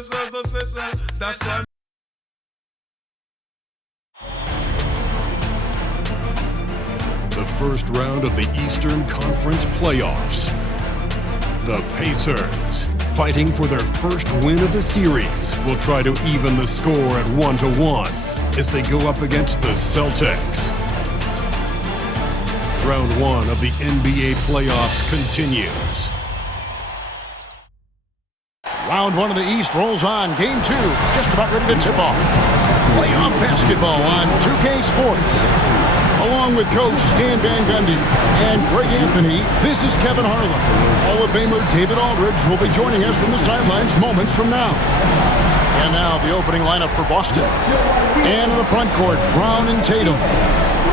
so special. That's why. The first round of the Eastern Conference playoffs. The Pacers, fighting for their first win of the series, will try to even the score at 1-1 as they go up against the Celtics. Round 1 of the NBA playoffs continues. Round 1 of the East rolls on. Game 2, just about ready to tip off. Playoff basketball on 2K Sports. Along with Coach Stan Van Gundy and Greg Anthony, this is Kevin Harlan. Hall of Famer David Aldridge will be joining us from the sidelines moments from now. And now the opening lineup for Boston. And in the front court, Brown and Tatum.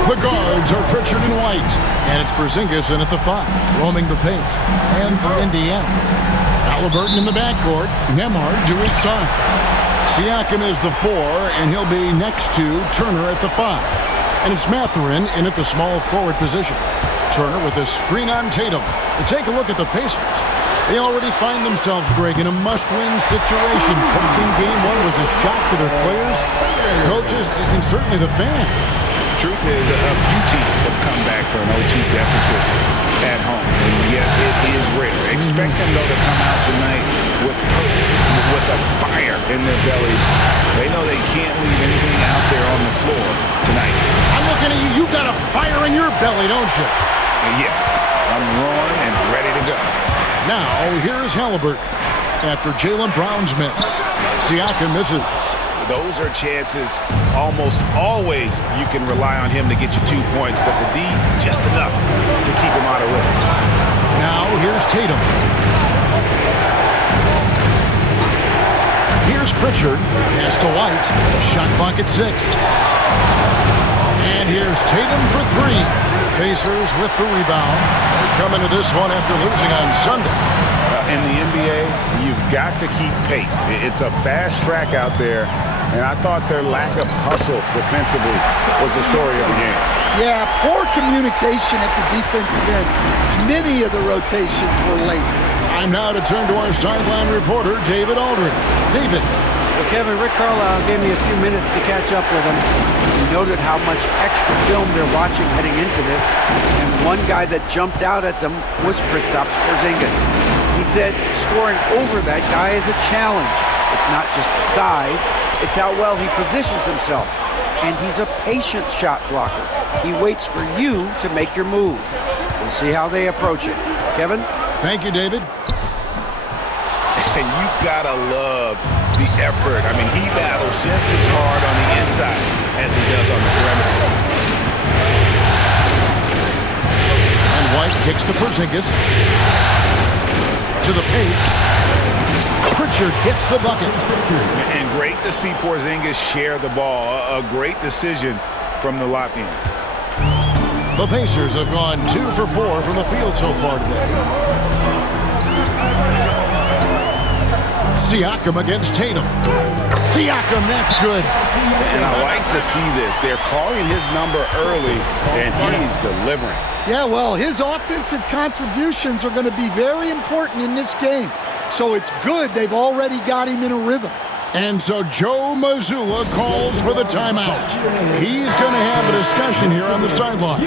The guards are Pritchard and White. And it's Porzingis in at the 5, roaming the paint. And for Indiana, Halliburton in the backcourt, Nembhard to his side. Siakam is the 4, and he'll be next to Turner at the 5. And it's Mathurin in at the small forward position. Turner with a screen on Tatum. To take a look at the Pacers. They already find themselves, Greg, in a must-win situation. Choking game 1 was a shock to their players, coaches, and certainly the fans. Truth is, a few teams have come back for an 0-2 deficit at home. And yes, it is rare. Expect them, though, to come out tonight with purpose, with a fire in their bellies. They know they can't leave anything out there on the floor tonight. I'm looking at you. You've got a fire in your belly, don't you? Yes, I'm roaring and ready to go. Now, here's Halliburton after Jaylen Brown's miss. Siakam misses. Those are chances almost always you can rely on him to get you 2 points, but the D, just enough to keep him out of rhythm. Now, here's Tatum. Here's Pritchard. Pass to White. Shot clock at 6. And here's Tatum for 3. Pacers with the rebound. They come into this one after losing on Sunday. In the NBA, you've got to keep pace. It's a fast track out there, and I thought their lack of hustle defensively was the story of the game. Yeah, poor communication at the defensive end. Many of the rotations were late. Time now to turn to our sideline reporter, David Aldridge. David. Well, Kevin, Rick Carlisle gave me a few minutes to catch up with him. He noted how much extra film they're watching heading into this, and one guy that jumped out at them was Kristaps Porzingis. He said scoring over that guy is a challenge. It's not just the size, it's how well he positions himself. And he's a patient shot blocker. He waits for you to make your move. We'll see how they approach it. Kevin? Thank you, David. And you gotta love the effort. I mean, he battles just as hard on the inside as he does on the perimeter. And White kicks to Porzingis. To the paint. Pritchard gets the bucket. And great to see Porzingis share the ball. A great decision from the Latvian. The Pacers have gone 2 for 4 from the field so far today. Siakam against Tatum. Siakam, that's good. And I like to see this. They're calling his number early, and he's delivering. Yeah, well, his offensive contributions are going to be very important in this game. So it's good they've already got him in a rhythm. And so Joe Mazzulla calls for the timeout. He's going to have a discussion here on the sideline.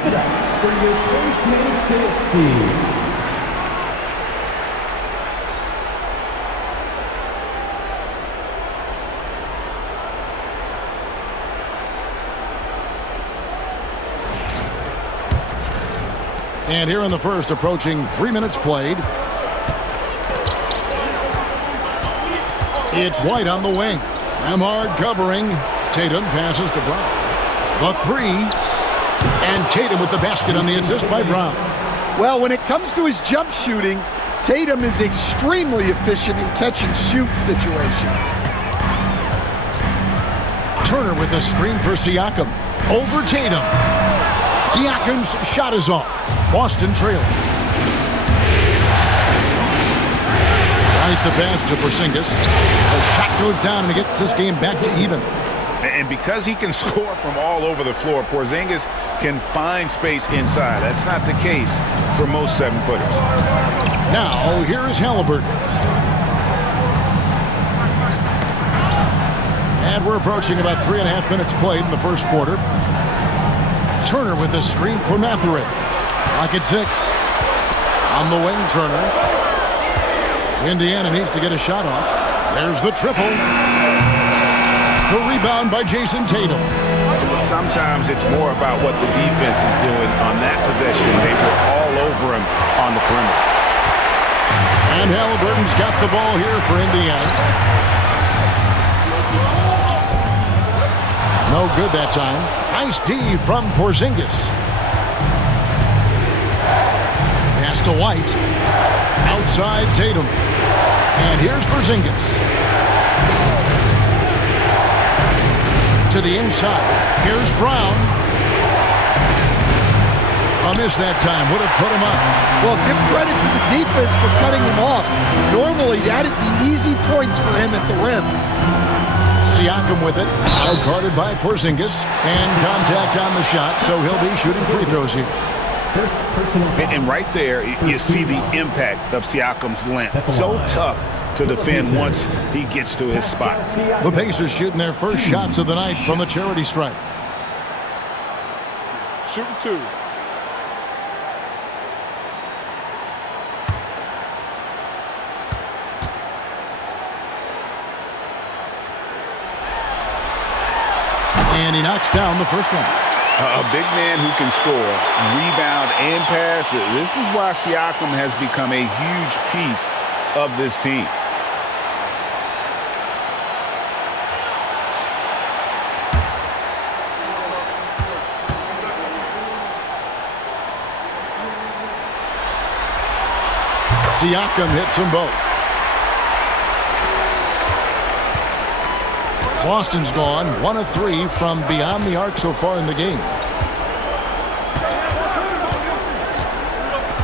And here in the first, approaching 3 minutes played. It's White on the wing. Nembhard covering. Tatum passes to Brown. The 3. And Tatum with the basket on the assist by Brown. Well, when it comes to his jump shooting, Tatum is extremely efficient in catch-and-shoot situations. Turner with the screen for Siakam. Over Tatum. Siakam's shot is off. Boston trailing. Right, the pass to Porzingis. The shot goes down and it gets this game back to even. And because he can score from all over the floor, Porzingis can find space inside. That's not the case for most 7-footers. Now, here is Halliburton. And we're approaching about 3.5 minutes played in the first quarter. Turner with the screen for Mathurin. Clock at 6. On the wing, Turner. Indiana needs to get a shot off. There's the triple. The rebound by Jason Tatum. Sometimes it's more about what the defense is doing on that possession. They were all over him on the perimeter. And Halliburton's got the ball here for Indiana. No good that time. Nice D from Porzingis. Pass to White. Outside Tatum. And here's Porzingis. To the inside. Here's Brown. A miss that time. Would have put him up. Well, give credit to the defense for cutting him off. Normally, that'd be easy points for him at the rim. Siakam with it. Out-guarded by Porzingis. And contact on the shot, so he'll be shooting free throws here. And right there, you see the impact of Siakam's length. So tough to defend once he gets to his spot. The Pacers shooting their first shots of the night from the charity stripe. Shooting 2. And he knocks down the first one. A big man who can score, rebound, and pass. This is why Siakam has become a huge piece of this team. Siakam hits them both. Boston's gone 1 of 3 from beyond the arc so far in the game.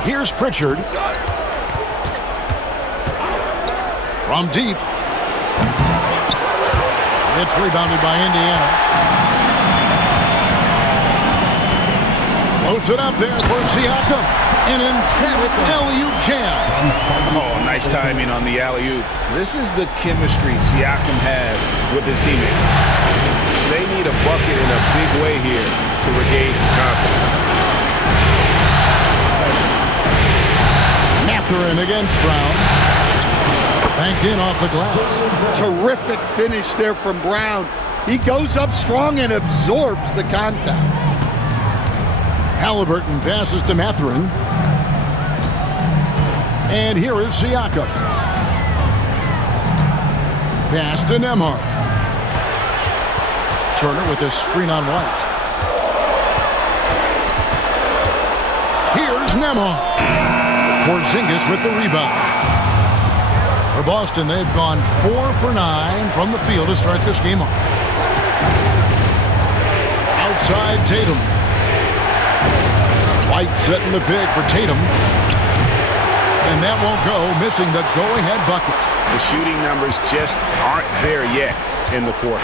Here's Pritchard. From deep. It's rebounded by Indiana. Loads it up there for Siakam. An emphatic alley-oop jam. Oh, nice timing on the alley-oop. This is the chemistry Siakam has with his teammates. They need a bucket in a big way here to regain some confidence. Mathurin against Brown. Banked in off the glass. Terrific finish there from Brown. He goes up strong and absorbs the contact. Halliburton passes to Mathurin. And here is Siakam. Pass to Nembhard. Turner with a screen on White. Here's Nembhard. Porzingis with the rebound. For Boston, they've gone 4 for 9 from the field to start this game off. Outside Tatum. White setting the pick for Tatum. And that won't go, missing the go-ahead bucket. The shooting numbers just aren't there yet in the quarter.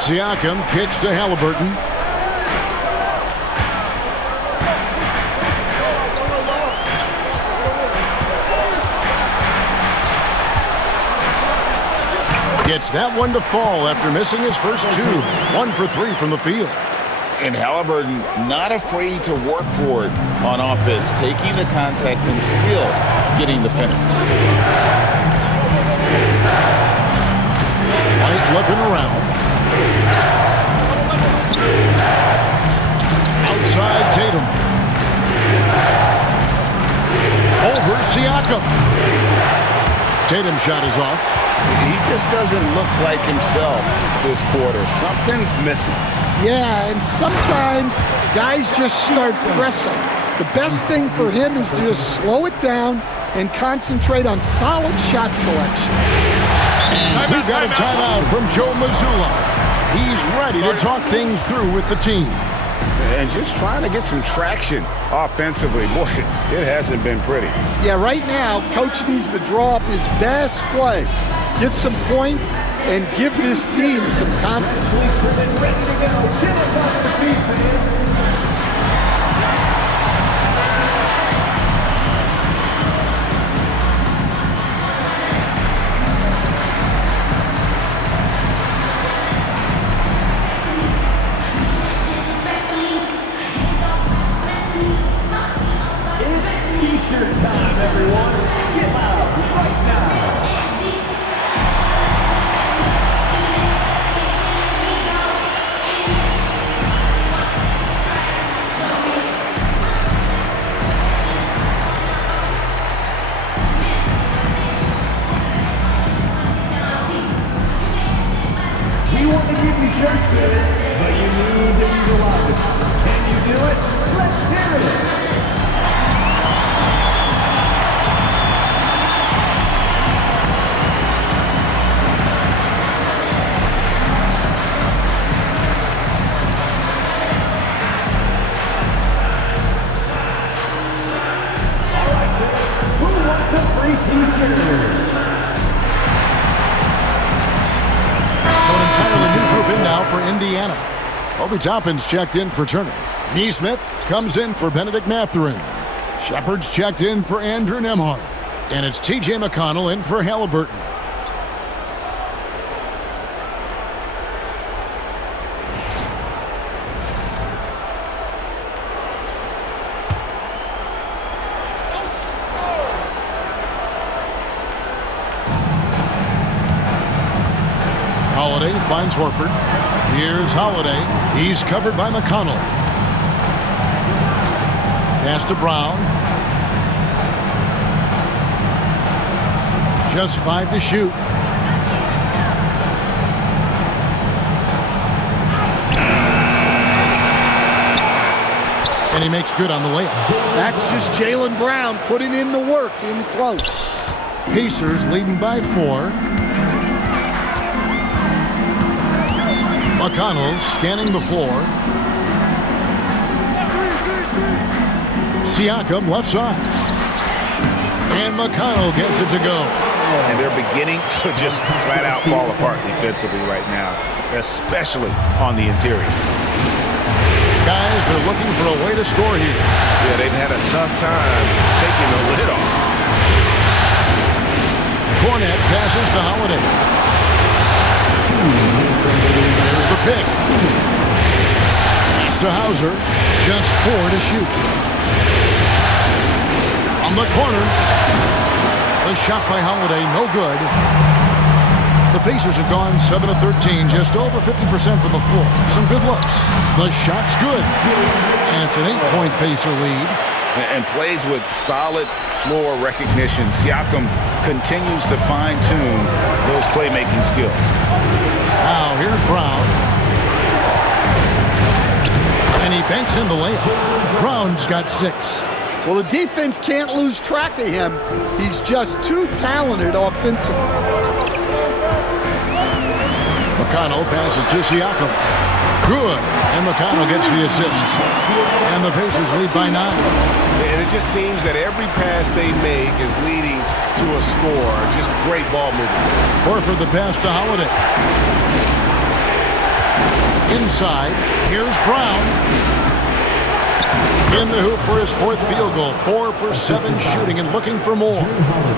Siakam kicks to Halliburton. Gets that one to fall after missing his first 2. 1 for 3 from the field. And Halliburton not afraid to work for it on offense, taking the contact and still getting the finish. White looking around. Outside Tatum. Over Siakam. Tatum's shot is off. He just doesn't look like himself this quarter. Something's missing. Yeah, and sometimes guys just start pressing. The best thing for him is to just slow it down and concentrate on solid shot selection. And we've got a timeout from Joe Mazzulla. He's ready to talk things through with the team. And just trying to get some traction offensively. Boy, it hasn't been pretty. Yeah, right now, Coach needs to draw up his best play, get some points, and give this team some confidence. t-shirts, but you need to be the loudest. Can you do it? Let's hear it. All right, who wants a free t-shirt? So an entirely new group in now for Indiana. Obi Toppin's checked in for Turner. Neesmith comes in for Benedict Mathurin. Shepard's checked in for Andrew Nembhard. And it's T.J. McConnell in for Halliburton. Holiday finds Horford. Here's Holiday. He's covered by McConnell. Pass to Brown. Just 5 to shoot. And he makes good on the layup. That's just Jaylen Brown putting in the work in close. Pacers leading by 4. McConnell scanning the floor. Siakam left side. And McConnell gets it to go. And they're beginning to just flat out fall apart defensively right now, especially on the interior. Guys, they're looking for a way to score here. Yeah, they've had a tough time taking the lid off. Cornet passes to Holiday. There's the pick. Pass to Hauser. Just 4 to shoot. On the corner. The shot by Holiday, no good. The Pacers have gone 7 of 13, just over 50% from the floor. Some good looks. The shot's good. And it's an 8-point Pacer lead. And plays with solid floor recognition. Siakam continues to fine-tune those playmaking skills. Now here's Brown. And he banks in the layup. Brown's got 6. Well, the defense can't lose track of him. He's just too talented offensively. McConnell passes to Siakam. Good. And McConnell gets the assist. And the Pacers lead by 9. And it just seems that every pass they make is leading to a score. Just great ball movement. Horford the pass to Holiday. Inside. Here's Brown. In the hoop for his 4th field goal. 4 for 7 shooting and looking for more.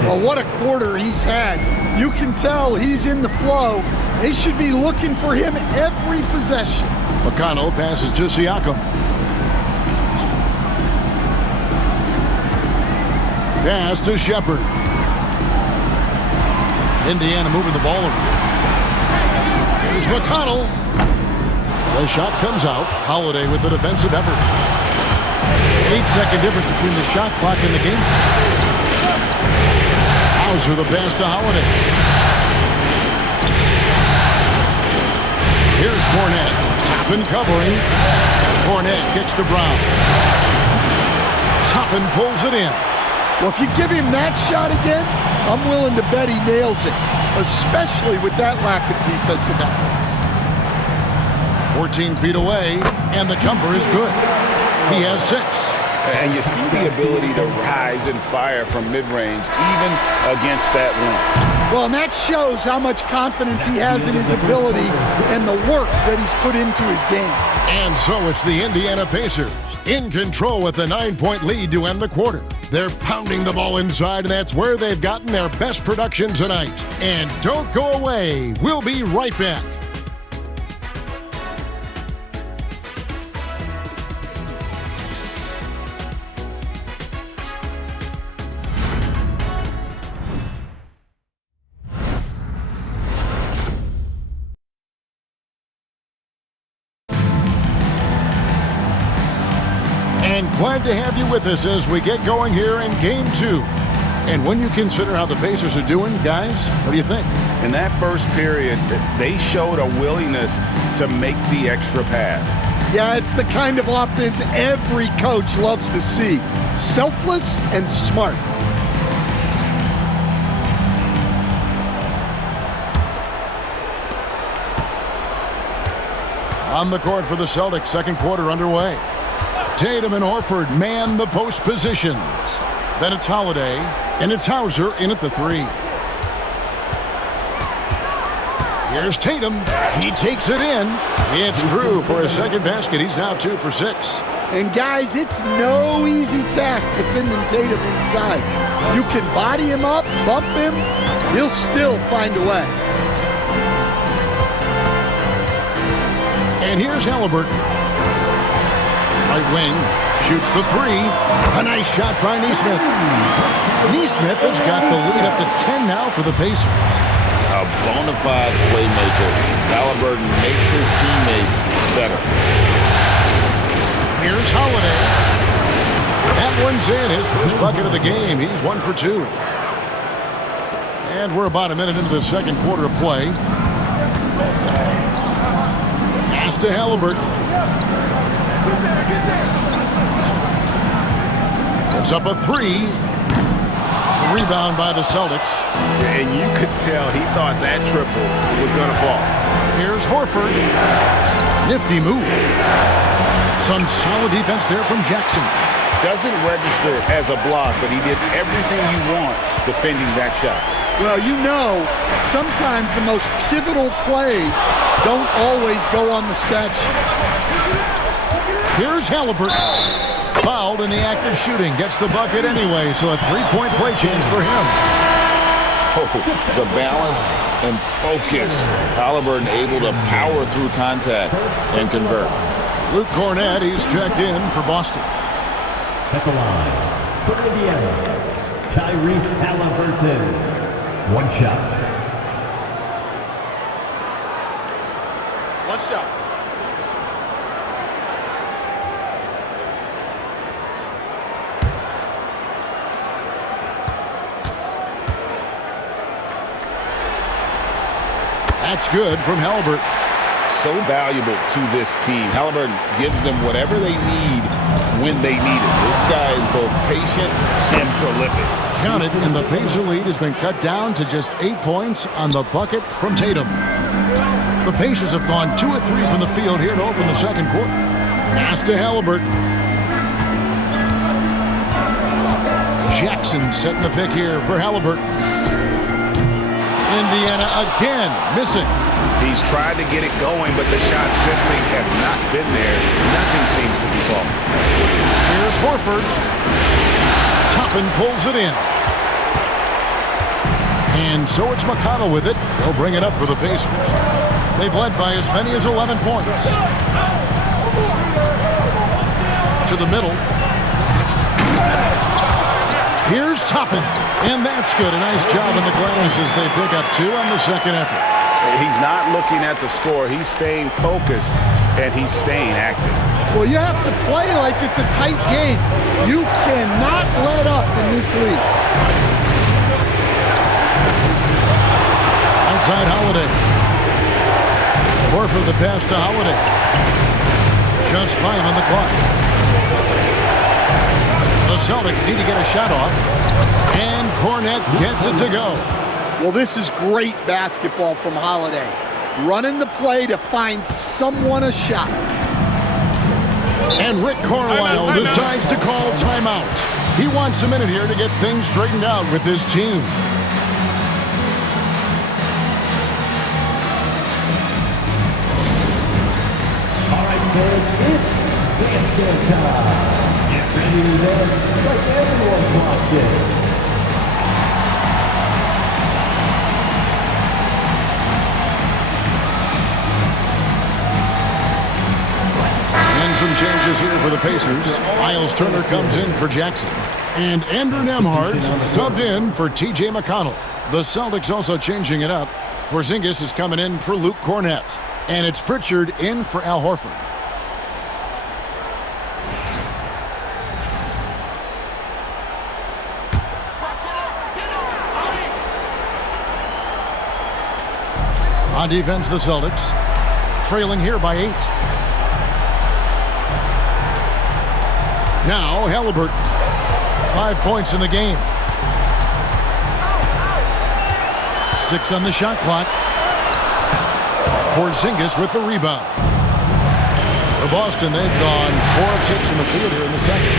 Well, what a quarter he's had. You can tell he's in the flow. They should be looking for him every possession. McConnell passes to Siakam. Pass to Shepard. Indiana moving the ball over. Here's McConnell. The shot comes out. Holiday with the defensive effort. 8-second difference between the shot clock and the game. Hauser the pass to Holiday. Here's Cornet. Toppin covering. Cornet kicks to Brown. Toppin pulls it in. Well, if you give him that shot again, I'm willing to bet he nails it, especially with that lack of defensive effort. 14 feet away, and the jumper is good. He has 6. And you see the ability to rise and fire from mid-range, even against that length. Well, and that shows how much confidence he has in his ability and the work that he's put into his game. And so it's the Indiana Pacers in control with a 9-point lead to end the quarter. They're pounding the ball inside, and that's where they've gotten their best production tonight. And don't go away. We'll be right back. And glad to have you with us as we get going here in Game 2. And when you consider how the Pacers are doing, guys, what do you think? In that first period, they showed a willingness to make the extra pass. Yeah, it's the kind of offense every coach loves to see. Selfless and smart. On the court for the Celtics, second quarter underway. Tatum and Horford man the post positions. Then it's Holiday, and it's Hauser in at the three. Here's Tatum. He takes it in. It's through for his second basket. He's now 2 for 6. And guys, it's no easy task defending Tatum inside. You can body him up, bump him, he'll still find a way. And here's Halliburton. Right wing, shoots the three. A nice shot by Nesmith. Nesmith has got the lead up to 10 now for the Pacers. A bona fide playmaker. Halliburton makes his teammates better. Here's Holiday. That one's in. His first bucket of the game. He's 1 for 2. And we're about a minute into the second quarter of play. Pass to Halliburton. Puts up a three. The rebound by the Celtics. And you could tell he thought that triple was going to fall. Here's Horford. Nifty move. Some solid defense there from Jackson. Doesn't register as a block, but he did everything you want defending that shot. Well, you know, sometimes the most pivotal plays don't always go on the stat sheet. Here's Halliburton. Fouled in the act of shooting. Gets the bucket anyway, so a three-point play change for him. Oh, the balance and focus. Halliburton able to power through contact and convert. Luke Cornett, he's checked in for Boston. At the line, for Indiana, Tyrese Halliburton. One shot. One shot. That's good from Halliburton. So valuable to this team. Halliburton gives them whatever they need when they need it. This guy is both patient and prolific. Count it, and the Pacer lead has been cut down to just 8 points on the bucket from Tatum. The Pacers have gone 2 of 3 from the field here to open the second quarter. Pass to Halliburton. Jackson setting the pick here for Halliburton. Indiana again missing. He's tried to get it going, but the shots simply have not been there. Nothing seems to be falling. Here's Horford. Toppin pulls it in. And so it's McConnell with it. He'll bring it up for the Pacers. They've led by as many as 11 points. To the middle. Here's Toppin. And that's good. A nice job in the glass as they pick up 2 on the second effort. He's not looking at the score. He's staying focused, and he's staying active. Well, you have to play like it's a tight game. You cannot let up in this league. Outside Holiday. Horford the pass to Holiday. Just 5 on the clock. The Celtics need to get a shot off. And Cornett gets it to go. Well, this is great basketball from Holiday. Running the play to find someone a shot. And Rick Carlisle decides to call timeout. He wants a minute here to get things straightened out with his team. All right, folks, it's dance time. Get ready to dance like everyone's watching. Some changes here for the Pacers. Miles Turner comes in for Jackson. And Andrew Nembhard subbed in for T.J. McConnell. The Celtics also changing it up. Porzingis is coming in for Luke Cornett. And it's Pritchard in for Al Horford. On defense, the Celtics trailing here by 8. Now Halliburton. 5 points in the game. 6 on the shot clock. Porzingis with the rebound. For Boston, they've gone 4 of 6 in the field here in the second.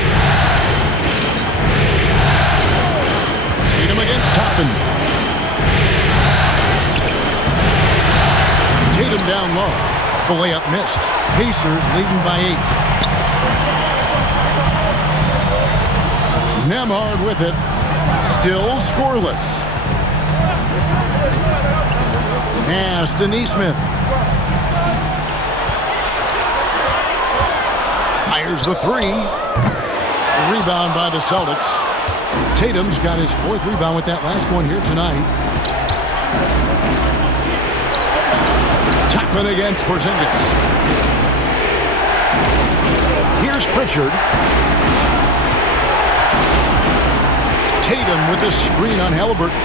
Tatum against Toppin. Tatum down low. The layup missed. Pacers leading by 8. Nemhard with it. Still scoreless. Pass to Neesmith. Fires the 3. Rebound by the Celtics. Tatum's got his 4th rebound with that last one here tonight. Toppin against Porzingis. Here's Pritchard. Tatum with a screen on Halliburton.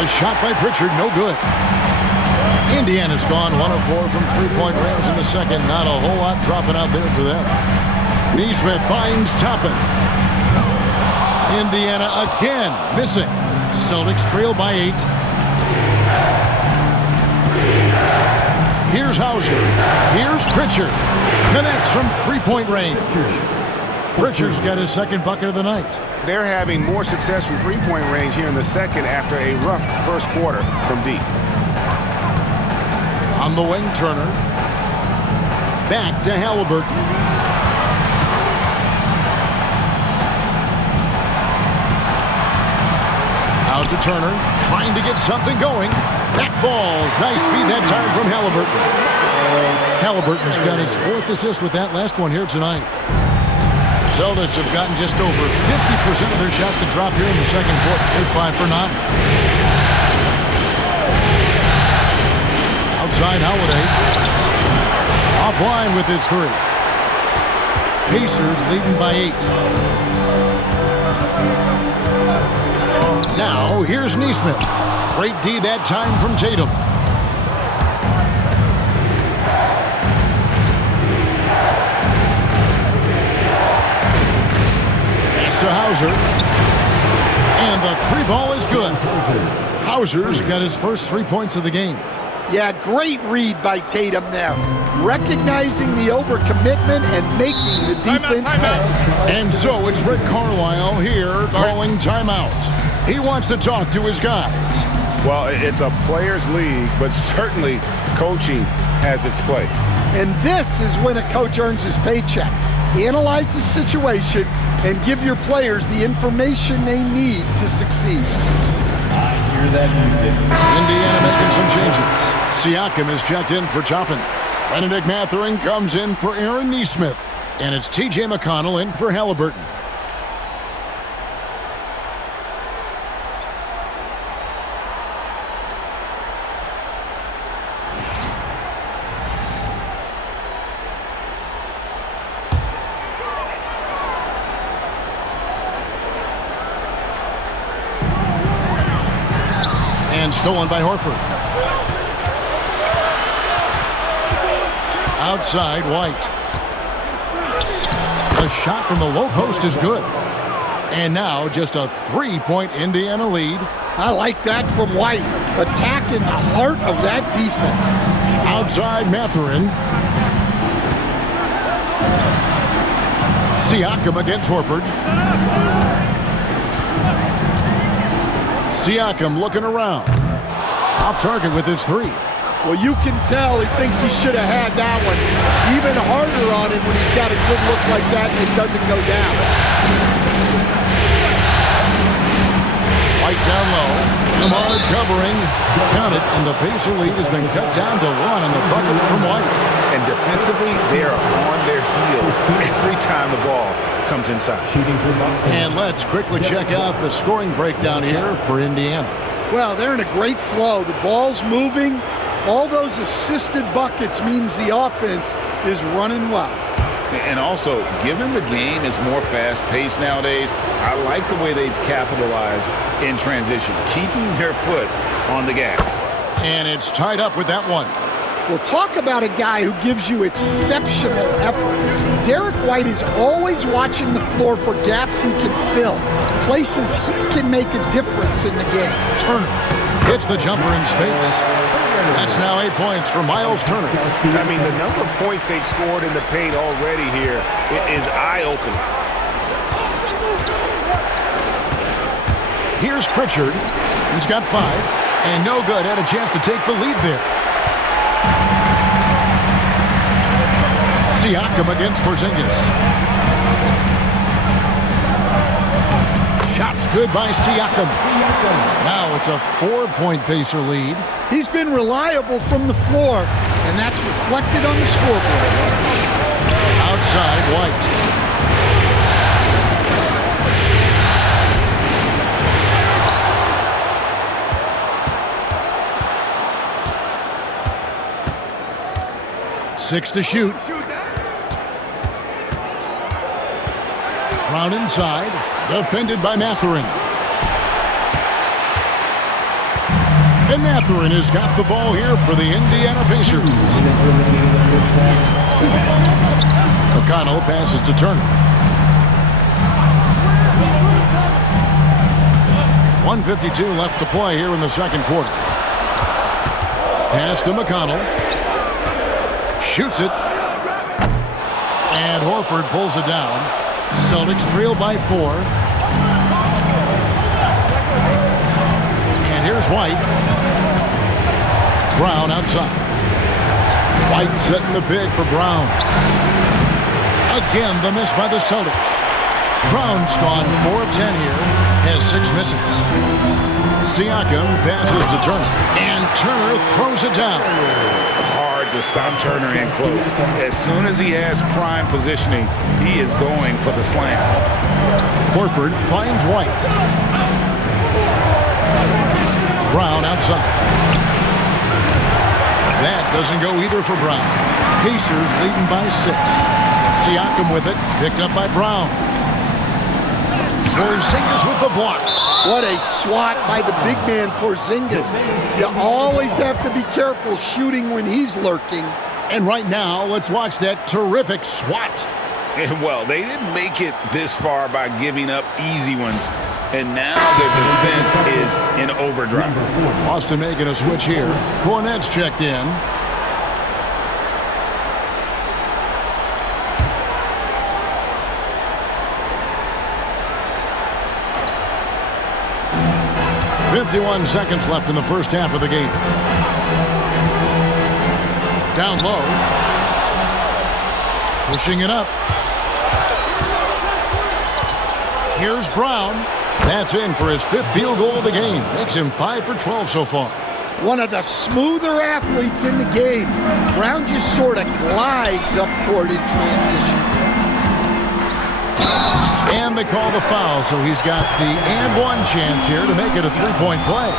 A shot by Pritchard, no good. Indiana's gone 1 of 4 from 3-point range in the second. Not a whole lot dropping out there for them. Neesmith finds Toppin. Indiana again missing. Celtics trail by 8. Here's Hauser. Here's Pritchard. Connects from 3-point range. Pritchard's got his 2nd bucket of the night. They're having more success from 3-point range here in the second after a rough first quarter from deep. On the wing, Turner. Back to Halliburton. Out to Turner. Trying to get something going. Back falls. Nice feed that time from Halliburton. Halliburton's got his 4th assist with that last one here tonight. Celtics have gotten just over 50% of their shots to drop here in the second quarter. They're 5 for 9. Outside Holiday. Offline with his 3. Pacers leading by 8. Now here's Neesmith. Great D that time from Tatum. To Hauser. And the 3 ball is good. Hauser's got his first 3 points of the game. Yeah, great read by Tatum there. Recognizing the overcommitment and making the defense pay. And so it's Rick Carlisle here calling timeout. He wants to talk to his guys. Well, it's a players' league, but certainly coaching has its place. And this is when a coach earns his paycheck. Analyze the situation and give your players the information they need to succeed. I hear that music. Indiana making some changes. Siakam is checked in for Toppin. Benedict Mathurin comes in for Aaron Neesmith. And it's T.J. McConnell in for Halliburton. And stolen by Horford. Outside, White. The shot from the low post is good. And now just a 3-point Indiana lead. I like that from White. Attacking the heart of that defense. Outside, Mathurin. Siakam against Horford. Siakam looking around. Off target with his 3. Well, you can tell he thinks he should have had that one. Even harder on him when he's got a good look like that and it doesn't go down. White down low. Lamar covering. Count it, and the Pacer lead has been cut down to 1 on the bucket from White. And defensively, they are on their heels every time the ball comes inside. And let's quickly check out the scoring breakdown here for Indiana. Well, they're in a great flow. The ball's moving. All those assisted buckets means the offense is running well. And also, given the game is more fast-paced nowadays, I like the way they've capitalized in transition, keeping their foot on the gas. And it's tied up with that one. Well, talk about a guy who gives you exceptional effort. Derek White is always watching the floor for gaps he can fill, places he can make a difference in the game. Turner hits the jumper in space. That's now 8 points for Miles Turner. I mean, the number of points they've scored in the paint already here is eye-opening. Here's Pritchard. He's got 5. And no good. Had a chance to take the lead there. Siakam against Porzingis. Shots good by Siakam. Now it's a 4-point Pacer lead. He's been reliable from the floor, and that's reflected on the scoreboard. Outside, White. Six to shoot. Brown inside. Defended by Mathurin. And Mathurin has got the ball here for the Indiana Pacers. O'Connell passes to Turner. 1:52 left to play here in the second quarter. Pass to McConnell. Shoots it. And Horford pulls it down. Celtics trail by 4. And here's White. Brown outside. White setting the pick for Brown. Again, the miss by the Celtics. Brown's gone 4 of 10 here. Has 6 misses. Siakam passes to Turner. And Turner throws it down. Hard to stop Turner in close. As soon as he has prime positioning, he is going for the slam. Horford finds White. Brown outside. That doesn't go either for Brown. Pacers leading by 6. Siakam with it, picked up by Brown. Porzingis with the block. What a swat by the big man Porzingis. You always have to be careful shooting when he's lurking. And right now, let's watch that terrific swat. And well, they didn't make it this far by giving up easy ones. And now their defense is in overdrive. Boston making a switch here. Cornette's checked in. .51 seconds left in the first half of the game. Down low. Pushing it up. Here's Brown. That's in for his 5th field goal of the game. Makes him 5 for 12 so far. One of the smoother athletes in the game. Brown just sort of glides up court in transition. And they call the foul, so he's got the and one chance here to make it a 3-point play.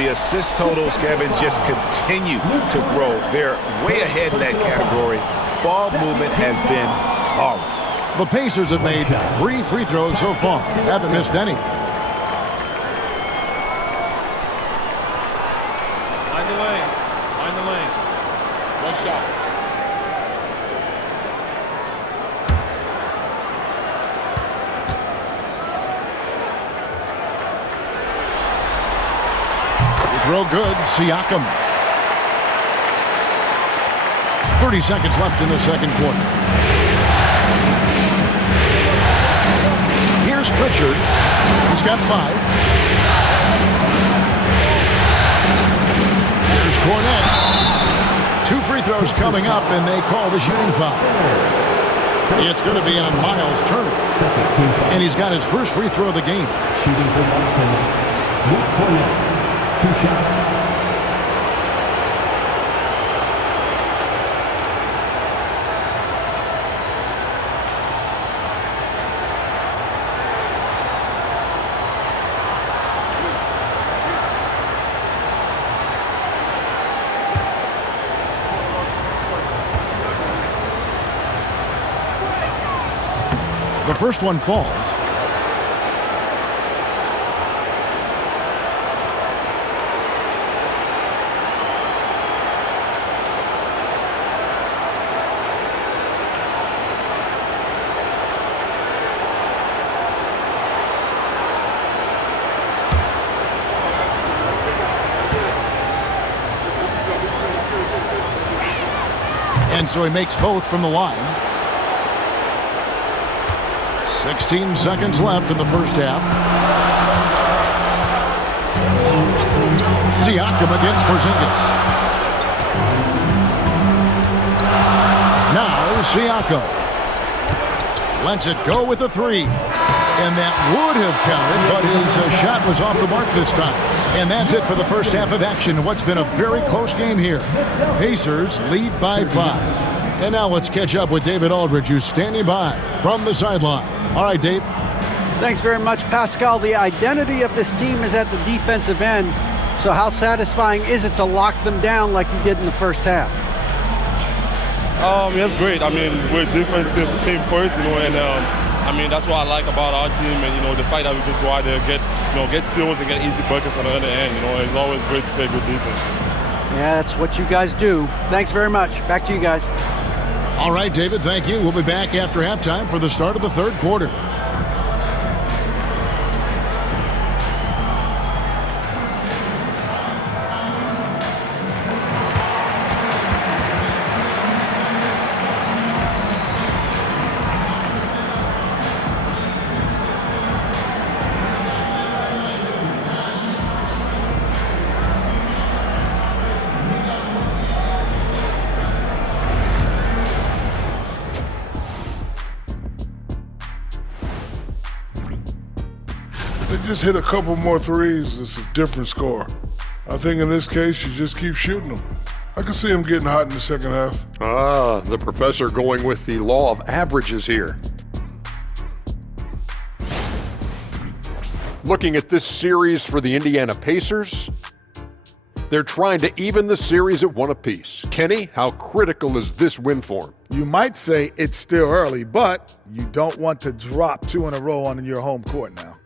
The assist totals, Kevin, just continue to grow. They're way ahead in that category. Ball movement has been flawless. The Pacers have made 3 free throws so far. Haven't missed any. Mind the lanes. Mind the lanes. One shot. Throw good. Siakam. 30 seconds left in the second quarter. Here's Pritchard. He's got 5. Here's Cornette. 2 free throws coming up, and they call the shooting foul. It's going to be on Miles Turner. And he's got his first free throw of the game. Shooting for Boston. Luke Cornette. 2 shots. The first one falls. And so he makes both from the line. 16 seconds left in the first half. Siakam against Porzingis. Now Siakam lets it go with a three. And that would have counted, but his shot was off the mark this time. And that's it for the first half of action in what's been a very close game here. Pacers lead by 5. And now let's catch up with David Aldridge, who's standing by from the sideline. All right, Dave. Thanks very much, Pascal. The identity of this team is at the defensive end. So how satisfying is it to lock them down like you did in the first half? It's great. I mean, we're a defensive team first, and that's what I like about our team, and the fact that we just go out there, get steals and get easy buckets on the other end. It's always great to play good defense. Yeah, that's what you guys do. Thanks very much. Back to you guys. All right, David, thank you. We'll be back after halftime for the start of the third quarter. Just hit a couple more threes, it's a different score. I think in this case, you just keep shooting them. I can see him getting hot in the second half. The professor going with the law of averages here. Looking at this series for the Indiana Pacers, they're trying to even the series at 1 apiece. Kenny, how critical is this win for them? You might say it's still early, but you don't want to drop 2 in a row on your home court now.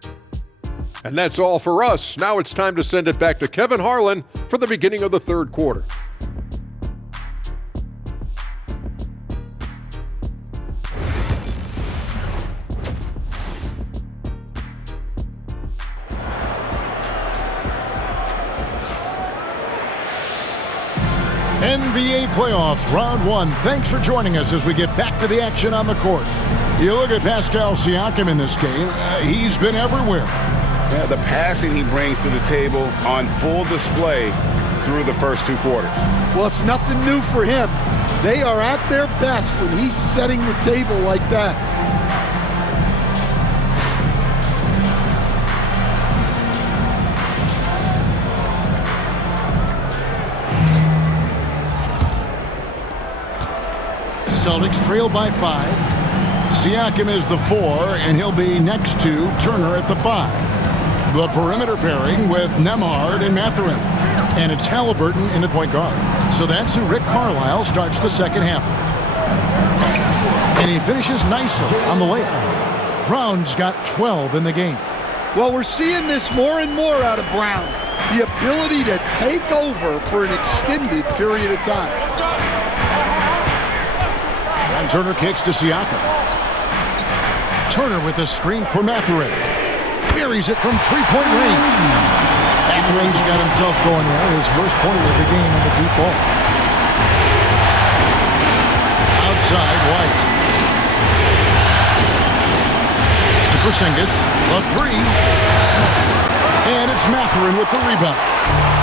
And that's all for us. Now it's time to send it back to Kevin Harlan for the beginning of the third quarter. NBA playoff round 1. Thanks for joining us as we get back to the action on the court. You look at Pascal Siakam in this game, he's been everywhere. Yeah, the passing he brings to the table on full display through the first 2 quarters. Well, it's nothing new for him. They are at their best when he's setting the table like that. Celtics trail by 5. Siakam is the 4, and he'll be next to Turner at the 5. The perimeter pairing with Nembhard and Mathurin. And it's Halliburton in the point guard. So that's who Rick Carlisle starts the second half with. And he finishes nicely on the layup. Brown's got 12 in the game. Well, we're seeing this more and more out of Brown. The ability to take over for an extended period of time. And Turner kicks to Siakam. Turner with a screen for Mathurin. Buries it from three-point range. Mathurin's got himself going there. His first points of the game on the deep ball. Outside, White. To Porzingis, a 3. And it's Mathurin with the rebound.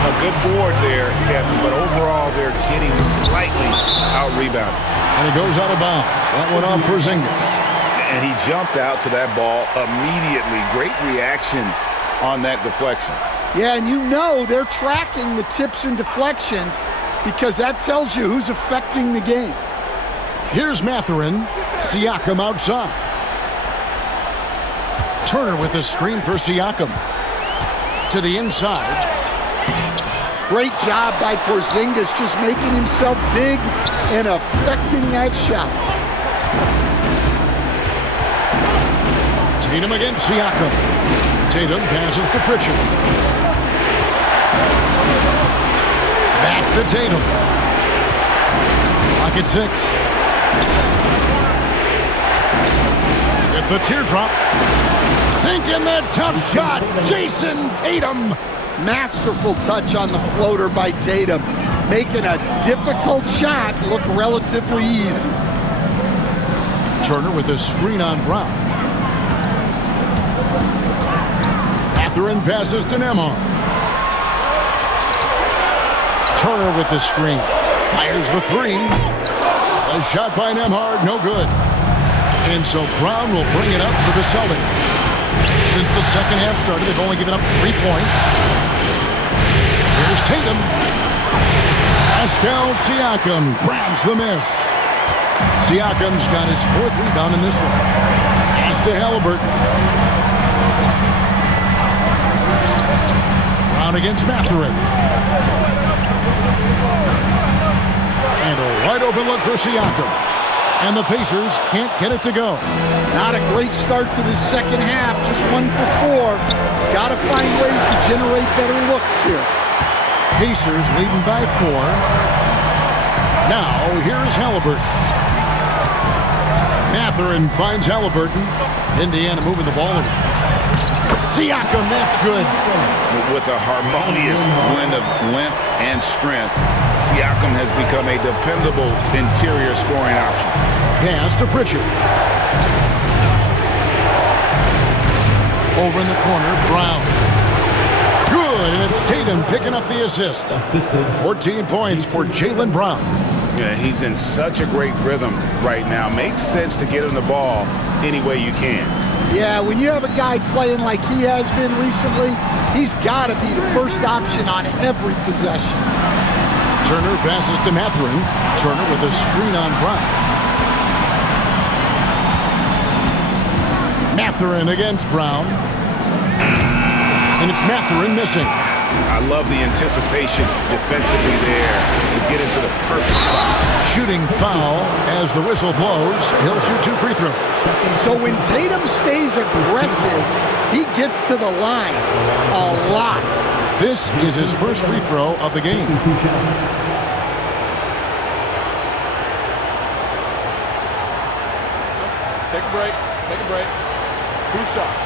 A good board there, Kevin, but overall they're getting slightly out-rebounded. And it goes out of bounds. That one on Porzingis. And he jumped out to that ball immediately. Great reaction on that deflection. Yeah, and they're tracking the tips and deflections because that tells you who's affecting the game. Here's Mathurin. Siakam outside. Turner with a screen for Siakam. To the inside. Great job by Porzingis just making himself big and affecting that shot. Tatum against Siakam. Tatum passes to Pritchard. Back to Tatum. Clock at 6. Get the teardrop. Sinking that tough shot. Jason Tatum. Masterful touch on the floater by Tatum. making a difficult shot look relatively easy. Turner with a screen on Brown. Mathurin passes to Nembhard. Turner with the screen. Fires the three. A shot by Nembhard, no good. And so Brown will bring it up for the Celtics. Since the second half started, they've only given up 3 points. Here's Tatum. Pascal Siakam grabs the miss. Siakam's got his 4th rebound in this one. Pass to Halliburton. Brown against Mathurin. And a wide open look for Siakam. And the Pacers can't get it to go. Not a great start to the second half, just 1 for 4. Got to find ways to generate better looks here. Pacers leading by 4. Now, here's Halliburton. Mathurin finds Halliburton. Indiana moving the ball around. Siakam, that's good. With a harmonious blend of length and strength, Siakam has become a dependable interior scoring option. Pass to Pritchard. Over in the corner, Brown. Good, and it's Tatum picking up the assist. 14 points for Jaylen Brown. Yeah, he's in such a great rhythm right now. Makes sense to get him the ball any way you can. Yeah, when you have a guy playing like he has been recently, he's got to be the first option on every possession. Turner passes to Mathurin. Turner with a screen on Brown. Mathurin against Brown. And it's Mathurin missing. I love the anticipation defensively there to get into the perfect spot. Shooting foul as the whistle blows. He'll shoot 2 free throws. So when Tatum stays aggressive, he gets to the line a lot. This is his first free throw of the game. Take a break. Take a break. 2 shots.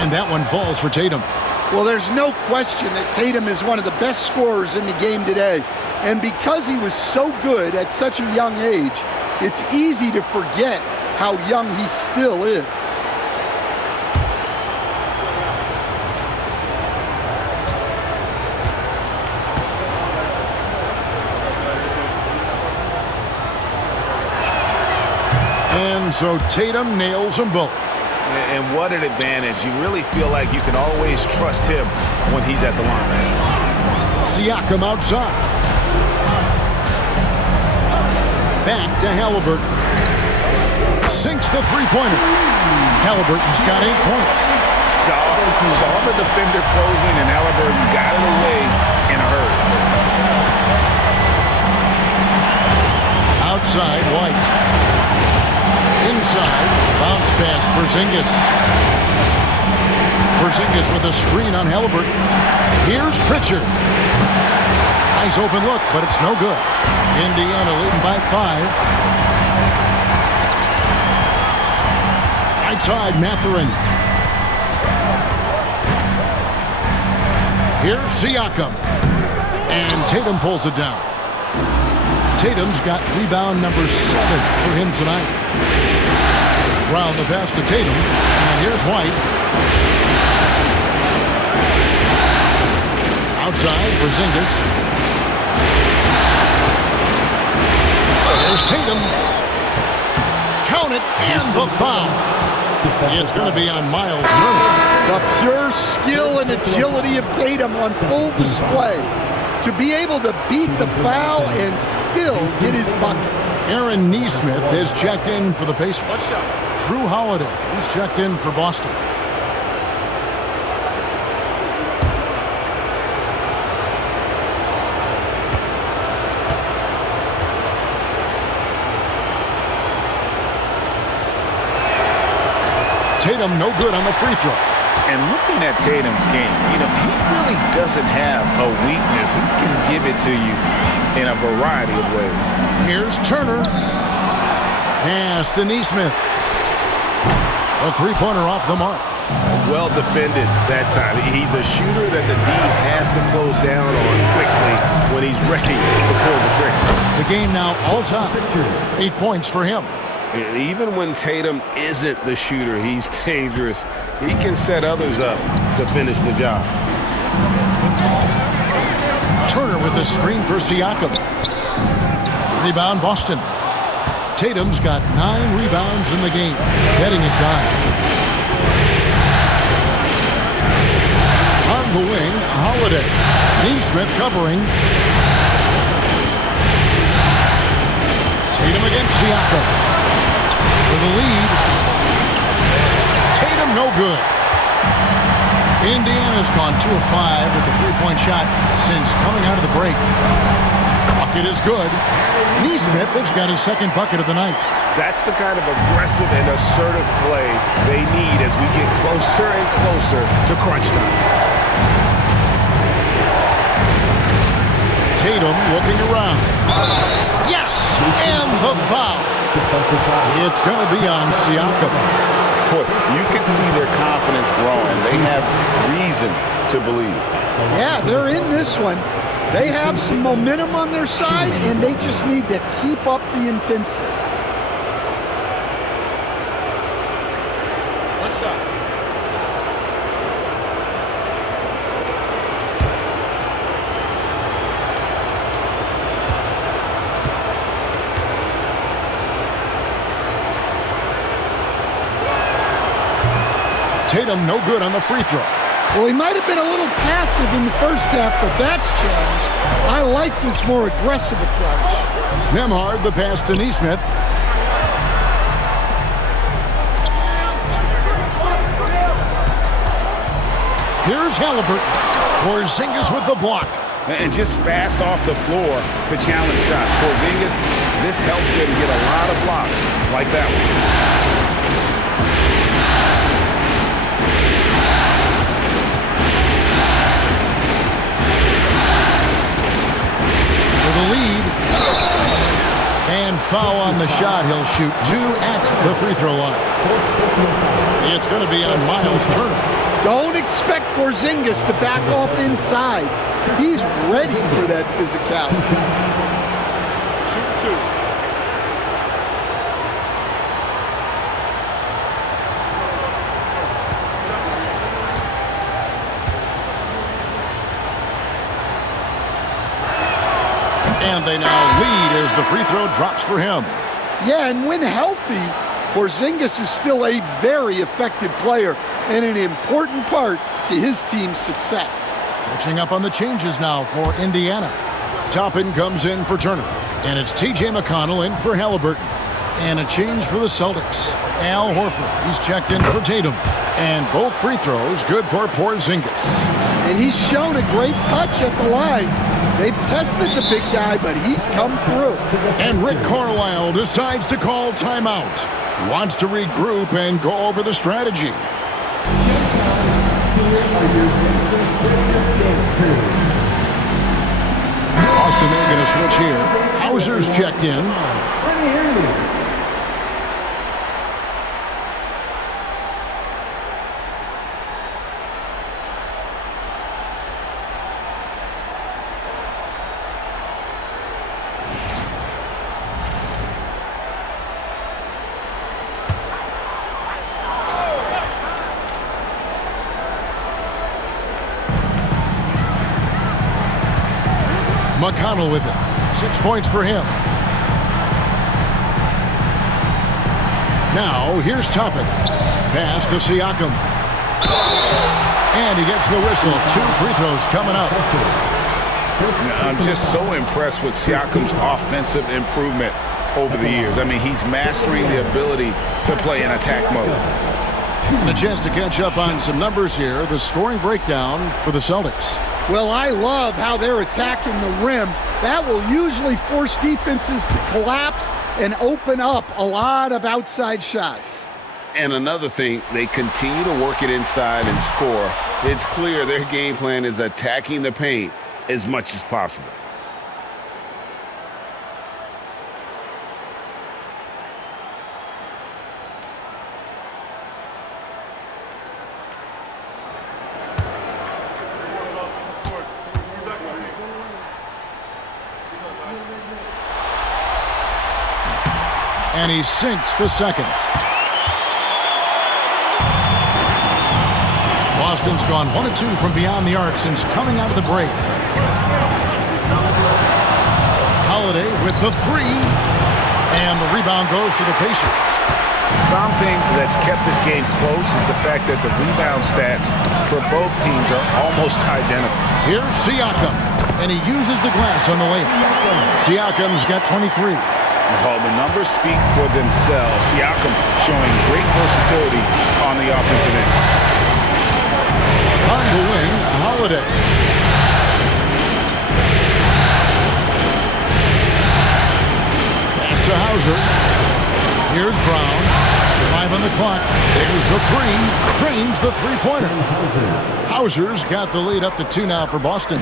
And that one falls for Tatum. Well, there's no question that Tatum is one of the best scorers in the game today. And because he was so good at such a young age, it's easy to forget how young he still is. And so Tatum nails them both. And what an advantage. You really feel like you can always trust him when he's at the line. Siakam outside. Back to Halliburton. Sinks the three-pointer. Halliburton's got 8 points. Saw the defender closing, and Halliburton got it away in a hurry. Outside, White. Inside, bounce pass, Porzingis. Porzingis with a screen on Halliburton. Here's Pritchard. Nice open look, but it's no good. Indiana leading by 5. Outside, Mathurin. Here's Siakam. And Tatum pulls it down. Tatum's got rebound number 7 for him tonight. Brown the pass to Tatum. And here's White. Outside, Porzingis. There's Tatum. Count it, and the foul. It's going to be on Miles Turner. The pure skill and agility of Tatum on full display. To be able to beat the foul and still get his bucket. Aaron Nesmith is checked in for the Pacers. Drew Holiday, he's checked in for Boston. Tatum no good on the free throw. And looking at Tatum's game, you know, he really doesn't have a weakness. He can give it to you in a variety of ways. Here's Turner. Pass to Neesmith. A three-pointer off the mark. Well defended that time. He's a shooter that the D has to close down on quickly when he's ready to pull the trigger. The game now all-time. 8 points for him. And even when Tatum isn't the shooter, he's dangerous. He can set others up to finish the job. Turner with the screen for Siakam. Rebound Boston. Tatum's got 9 rebounds in the game, getting it done. On the wing, Holiday. Neesmith covering. Tatum against Siakam. For the lead. Tatum no good. Indiana's gone 2 of 5 with the three-point shot since coming out of the break. Bucket is good. Neesmith has got his second bucket of the night. That's the kind of aggressive and assertive play they need as we get closer and closer to crunch time. Tatum looking around. Yes! And the foul. It's going to be on Siakam. Boy, you can see their confidence growing. They have reason to believe. Yeah, they're in this one. They have some momentum on their side, and they just need to keep up the intensity. What's up? Tatum no good on the free throw. Well, he might have been a little passive in the first half, but that's changed. I like this more aggressive approach. Nembhard the pass to Neesmith. Here's Halliburton. Porzingis with the block. And just fast off the floor to challenge shots. Porzingis, this helps him get a lot of blocks like that one. The lead, and foul on the shot. He'll shoot 2 at the free throw line. It's going to be on Miles Turner. Don't expect Porzingis to back off inside. He's ready for that physicality. Shoot 2. And they now lead as the free throw drops for him. Yeah, and when healthy, Porzingis is still a very effective player and an important part to his team's success. Catching up on the changes now for Indiana. Toppin comes in for Turner. And it's T.J. McConnell in for Halliburton. And a change for the Celtics. Al Horford, he's checked in for Tatum. And both free throws good for Porzingis. And he's shown a great touch at the line. They've tested the big guy, but he's come through. And Rick Carlisle decides to call timeout. He wants to regroup and go over the strategy. Boston, they're going to switch here. Hauser's checked in. McConnell with it. 6 points for him. Now, here's Toppin. Pass to Siakam. And he gets the whistle. 2 free throws coming up. I'm just so impressed with Siakam's offensive improvement over the years. I mean, he's mastering the ability to play in attack mode. And a chance to catch up on some numbers here. The scoring breakdown for the Celtics. Well, I love how they're attacking the rim. That will usually force defenses to collapse and open up a lot of outside shots. And another thing, they continue to work it inside and score. It's clear their game plan is attacking the paint as much as possible. And he sinks the second. Boston's gone 1 of 2 from beyond the arc since coming out of the break. Holiday with the 3. And the rebound goes to the Pacers. Something that's kept this game close is the fact that the rebound stats for both teams are almost identical. Here's Siakam, and he uses the glass on the layup. Siakam's got 23. Well, the numbers speak for themselves. Siakam showing great versatility on the offensive end. On the wing, Holiday. Pass to Hauser. Here's Brown. 5 on the clock. There's the 3. Drains the three-pointer. Hauser's got the lead up to 2 now for Boston.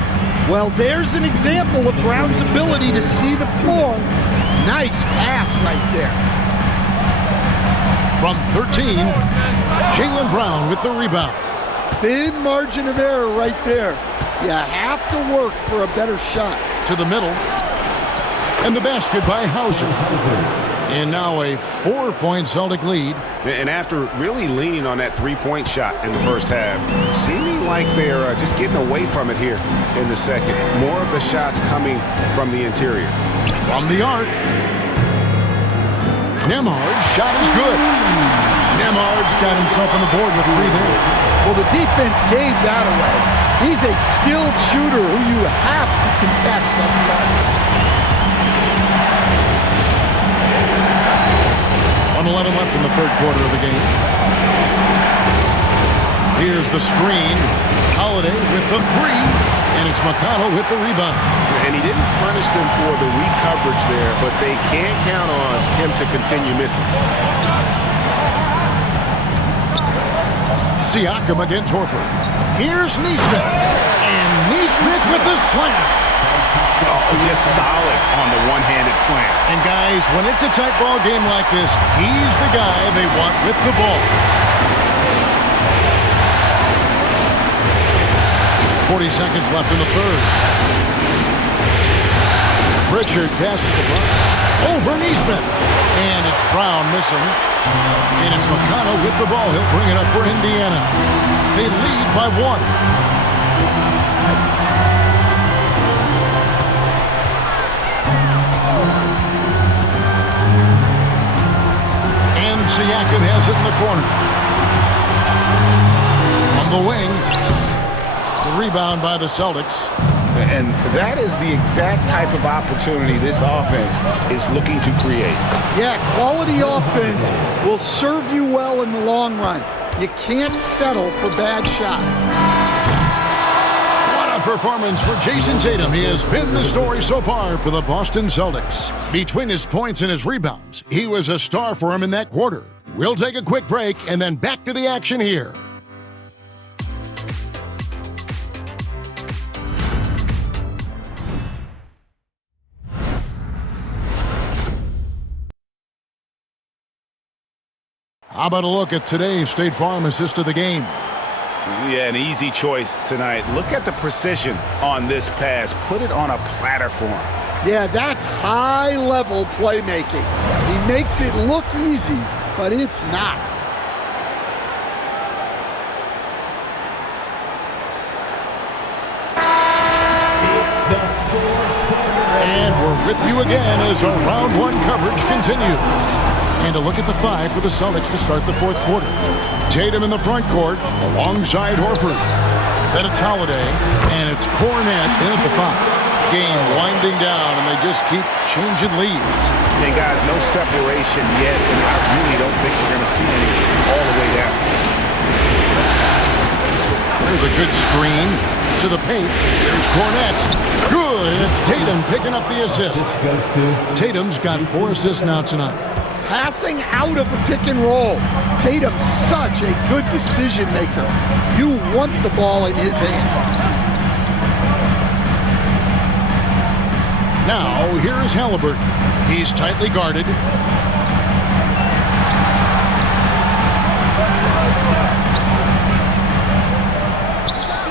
Well, there's an example of Brown's ability to see the floor. Nice pass right there. From 13, Jaylen Brown with the rebound. Thin margin of error right there. You have to work for a better shot. To the middle. And the basket by Hauser. And now a 4-point Celtic lead. And after really leaning on that three-point shot in the first half, seeming like they're just getting away from it here in the second. More of the shots coming from the interior. From the arc. Nembhard's shot is good. Nembhard's got himself on the board with 3 there. Well, the defense gave that away. He's a skilled shooter who you have to contest at the arc. 1:11 left in the third quarter of the game. Here's the screen. Holiday with the 3. And it's McConnell with the rebound. And he didn't punish them for the weak coverage there, but they can't count on him to continue missing. Siakam against Horford. Here's Nesmith. And Nesmith with the slam. Oh, just solid on the one-handed slam. And guys, when it's a tight ball game like this, he's the guy they want with the ball. 40 seconds left in the third. Pritchard passes the ball over Nesmith. And it's Brown missing. And it's McConnell with the ball. He'll bring it up for Indiana. They lead by 1. And Siakam has it in the corner. From the wing. The rebound by the Celtics. And that is the exact type of opportunity this offense is looking to create. Yeah, quality offense will serve you well in the long run. You can't settle for bad shots. What a performance for Jason Tatum. He has been the story so far for the Boston Celtics. Between his points and his rebounds, he was a star for him in that quarter. We'll take a quick break and then back to the action here. How about a look at today's State Farm assist of the game? Yeah, an easy choice tonight. Look at the precision on this pass. Put it on a platter for him. Yeah, that's high-level playmaking. He makes it look easy, but it's not. And we're with you again as our round 1 coverage continues. And a look at the 5 for the Celtics to start the fourth quarter. Tatum in the front court alongside Horford. Then it's Holiday, and it's Cornet in at the 5. Game winding down, and they just keep changing leads. And guys, no separation yet, and I really don't think we're going to see any all the way down. There's a good screen to the paint. There's Cornet. Good, and it's Tatum picking up the assist. Tatum's got 4 assists now tonight. passing out of a pick and roll. Tatum's such a good decision maker. You want the ball in his hands. Now, here is Halliburton. He's tightly guarded.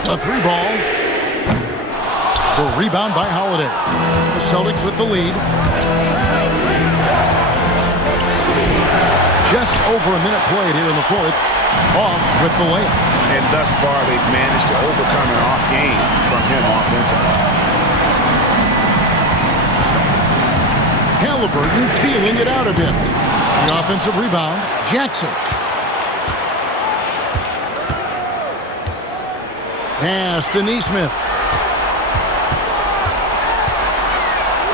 A three ball. The rebound by Holiday. The Celtics with the lead. Just over a minute played here in the fourth. Off with the layup. And thus far, they've managed to overcome an off game from him offensively. Halliburton feeling it out a bit. The offensive rebound, Jackson. Pass to Neesmith.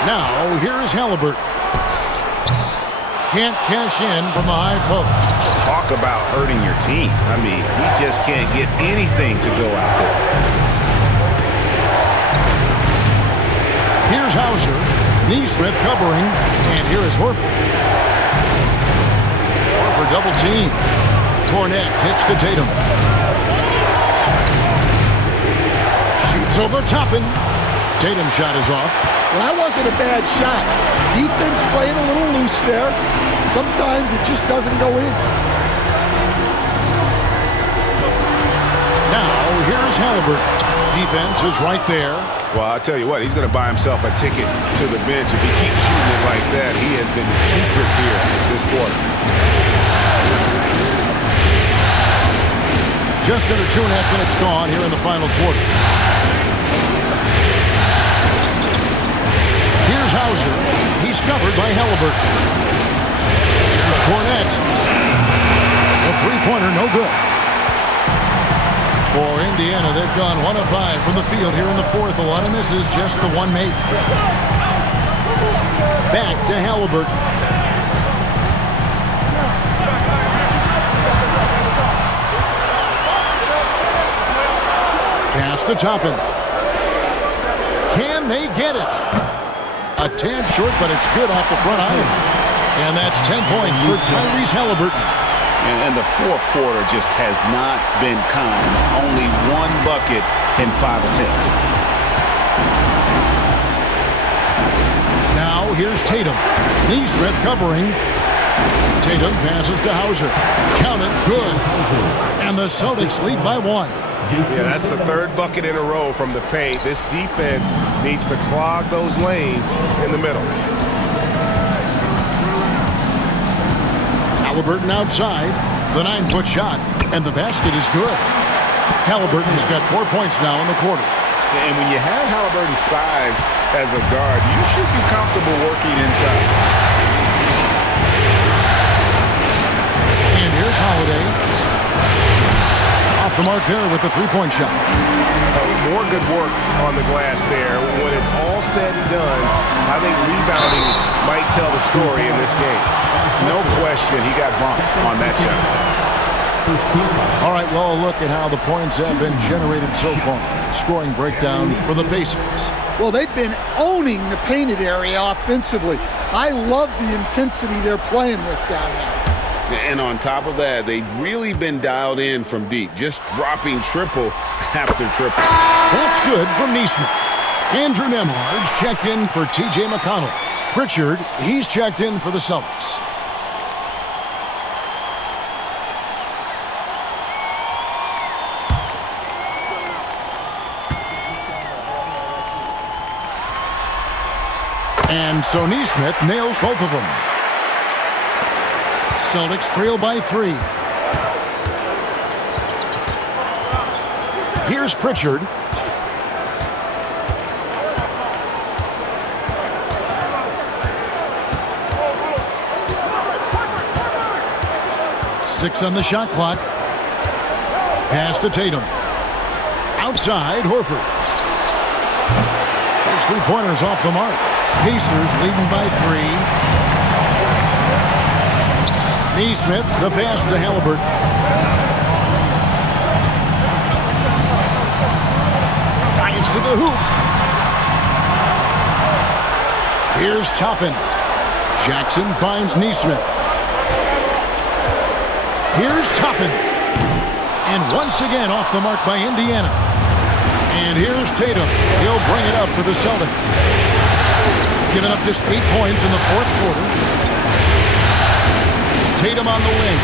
Now, here is Halliburton. Can't cash in from the high post. Talk about hurting your team. I mean, he just can't get anything to go out there. Here's Hauser. Neesmith covering. And here is Horford. Horford double team. Cornette kicks to Tatum. Shoots over Toppin. Tatum's shot is off. Well, that wasn't a bad shot. Defense playing a little loose there. Sometimes it just doesn't go in. Now, here's Halliburton. Defense is right there. Well, I'll tell you what, he's going to buy himself a ticket to the bench. If he keeps shooting it like that, he has been putrid here this quarter. Just under 2.5 minutes gone here in the final quarter. Here's Hauser. He's covered by Halliburton. Here's Cornette. The three-pointer, no good. For Indiana, they've gone 1 of 5 from the field here in the fourth. A lot of misses, just the one made. Back to Halliburton. Pass to Toppin. Can they get it? A tad short, but it's good off the front iron. And that's 10 points for Tyrese Halliburton. And the fourth quarter just has not been kind. Only one bucket in 5 attempts. Now here's Tatum. Neesmith covering. Tatum passes to Hauser. Count it, good. And the Celtics lead by 1. Yeah, that's the third bucket in a row from the paint. This defense needs to clog those lanes in the middle. Halliburton outside. The 9-foot shot. And the basket is good. Halliburton's got 4 points now in the quarter. And when you have Halliburton's size as a guard, you should be comfortable working inside. And here's Holiday. Off the mark there with the three-point shot. More good work on the glass there. When it's all said and done, I think rebounding might tell the story in this game. No question, he got bumped on that shot. All right, well, look at how the points have been generated so far. Scoring breakdown for the Pacers. Well, they've been owning the painted area offensively. I love the intensity they're playing with down there. And on top of that, they've really been dialed in from deep, just dropping triple after triple. That's good from Neesmith. Andrew Nembhard's checked in for T.J. McConnell. Pritchard, he's checked in for the Celtics. And so Neesmith nails both of them. Celtics trail by 3. Here's Pritchard. Six on the shot clock. Pass to Tatum. Outside, Horford. Those three-pointers off the mark. Pacers leading by 3. Neesmith, the pass to Halliburton. Drives to the hoop. Here's Toppin. Jackson finds Neesmith. Here's Toppin. And once again off the mark by Indiana. And here's Tatum. He'll bring it up for the Celtics. Giving up just 8 points in the fourth quarter. Tatum on the wing.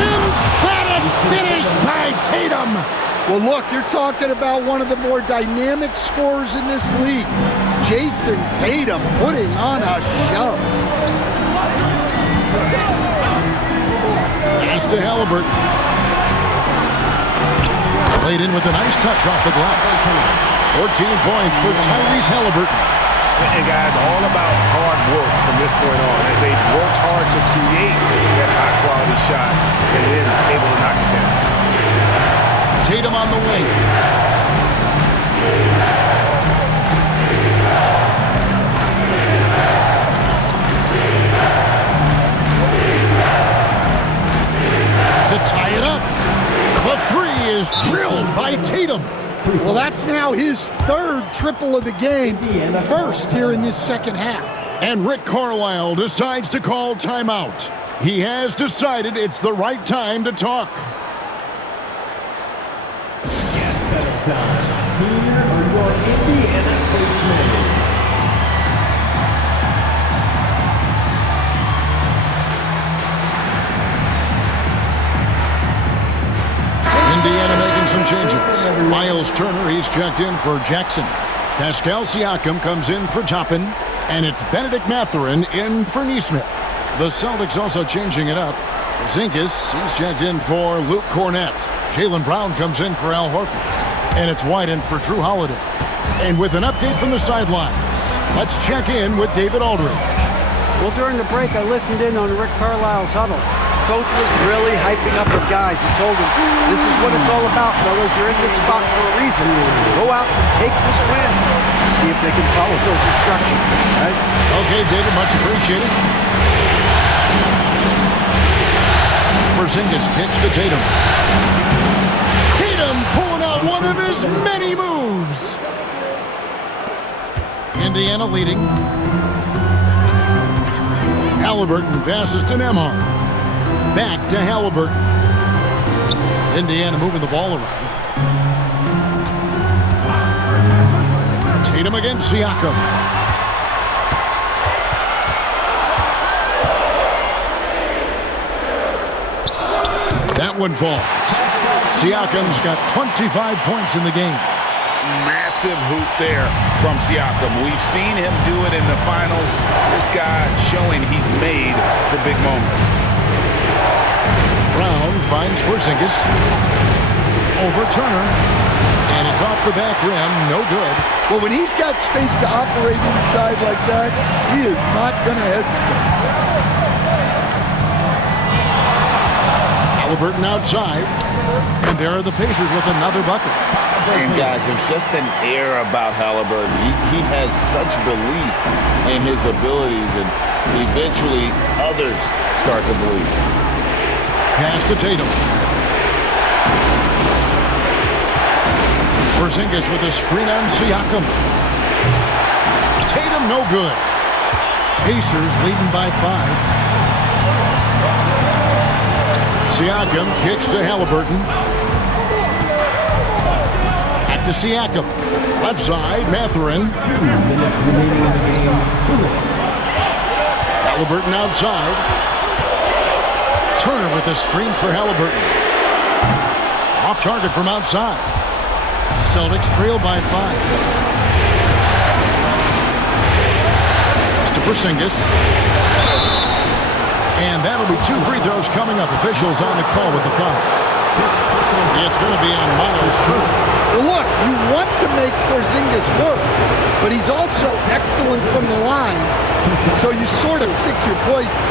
Emphatic finish by Tatum. Well, look, you're talking about one of the more dynamic scorers in this league. Jason Tatum putting on a show. Pass to Halliburton. Played in with a nice touch off the glass. 14 points for Tyrese Halliburton. And guys, all about hard work from this point on. They've worked hard to create that high-quality shot and then able to knock it down. Tatum on the wing. To tie it up. The three is drilled by Tatum. Well, that's now his third triple of the game. First here in this second half. And Rick Carlisle decides to call timeout. He has decided it's the right time to talk. Here are your Indiana coachmen. Indiana making some changes. Miles Turner, he's checked in for Jackson. Pascal Siakam comes in for Toppin. And it's Benedict Mathurin in for Nesmith. The Celtics also changing it up. Porzingis, he's checked in for Luke Cornett. Jaylen Brown comes in for Al Horford. And it's White in for Drew Holiday. And with an update from the sidelines, let's check in with David Aldridge. Well, during the break, I listened in on Rick Carlisle's huddle. Coach was really hyping up his guys. He told them, this is what it's all about, fellas. You're in this spot for a reason. Go out and take this win. See if they can follow those instructions, guys. Okay, David, much appreciated. Porzingis kicks to Tatum. Tatum pulling out one of his many moves. Indiana leading. Halliburton passes to Nembhard. Back to Halliburton. Indiana moving the ball around. Tatum against Siakam. That one falls. Siakam's got 25 points in the game. Massive hoop there from Siakam. We've seen him do it in the finals. This guy showing he's made for big moments. Brown finds Porzingis. Over Turner. And it's off the back rim. No good. Well, when he's got space to operate inside like that, he is not going to hesitate. Halliburton outside. And there are the Pacers with another bucket. And guys, there's just an air about Halliburton. He has such belief in his abilities, and eventually others start to believe. Pass to Tatum. Porzingis with a screen on Siakam. Tatum no good. Pacers leading by 5. Siakam kicks to Halliburton. Back to Siakam. Left side, Mathurin. 2 minutes remaining in the game. 2 minutes. Halliburton outside. Turner with a screen for Halliburton. Off target from outside. Celtics trail by 5. To Porzingis. And that'll be 2 free throws coming up. Officials on the call with the foul. It's going to be on Miles Turner. Well, look, you want to make Porzingis work, but he's also excellent from the line, so you sort of pick your poison.